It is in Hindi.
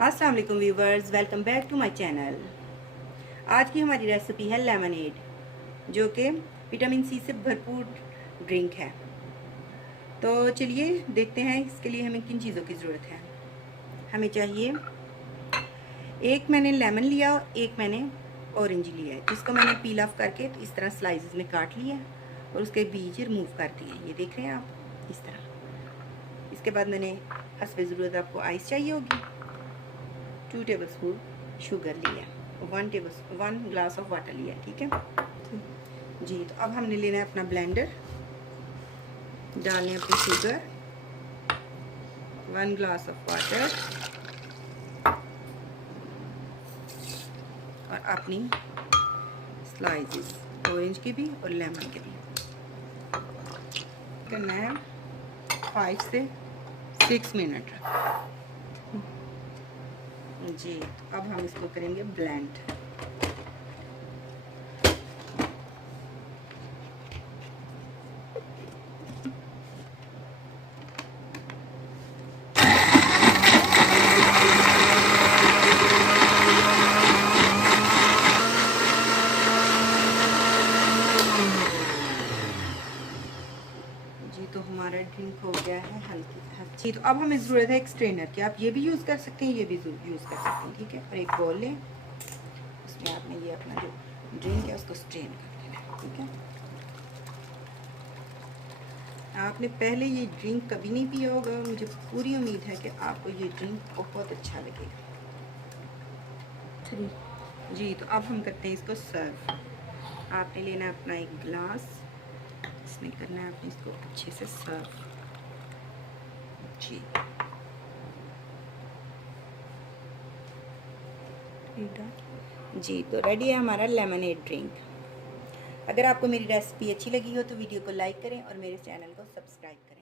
अस्सलाम वालेकुम viewers, welcome back to my channel. आज की हमारी रेसिपी है लेमनेड, जो कि विटामिन सी से भरपूर ड्रिंक है। तो चलिए देखते हैं इसके लिए हमें किन चीज़ों की ज़रूरत है। हमें चाहिए, एक मैंने लेमन लिया और एक मैंने ऑरेंज लिया है, जिसको मैंने पील ऑफ करके तो इस तरह स्लाइसेस में काट लिया और उसके बीज रिमूव कर दिए। ये देख रहे हैं आप, इस तरह। इसके बाद मैंने हस्बे ज़रूरत आपको आइस चाहिए होगी, 2 टेबलस्पून शुगर लिया, 1 ग्लास ऑफ वाटर लिया। ठीक है जी। तो अब हमने लेना है अपना ब्लेंडर, डालने अपनी शुगर, 1 ग्लास ऑफ वाटर और अपनी स्लाइसेस ऑरेंज की भी और लेमन के भी। करना है 5 से 6 मिनट जी। तो अब हम इसको करेंगे ब्लेंड। जी तो हमारा ड्रिंक हो गया है हल्की अच्छी। तो अब हमें ज़रूरत है एक स्ट्रेनर की। आप ये भी यूज़ कर सकते हैं, ये भी यूज़ कर सकते हैं। ठीक है, और एक बॉल लें, उसमें आपने ये अपना जो ड्रिंक है उसको स्ट्रेन कर लेना है। ठीक है, आपने पहले ये ड्रिंक कभी नहीं पिया होगा, मुझे पूरी उम्मीद है कि आपको ये ड्रिंक बहुत अच्छा लगेगा। जी तो अब हम करते हैं इसको सर्व। आपने लेना है अपना एक गिलास, इसमें करना है आपने इसको अच्छे से सर्व। जी जी तो रेडी है हमारा लेमनेड ड्रिंक। अगर आपको मेरी रेसिपी अच्छी लगी हो तो वीडियो को लाइक करें और मेरे चैनल को सब्सक्राइब करें।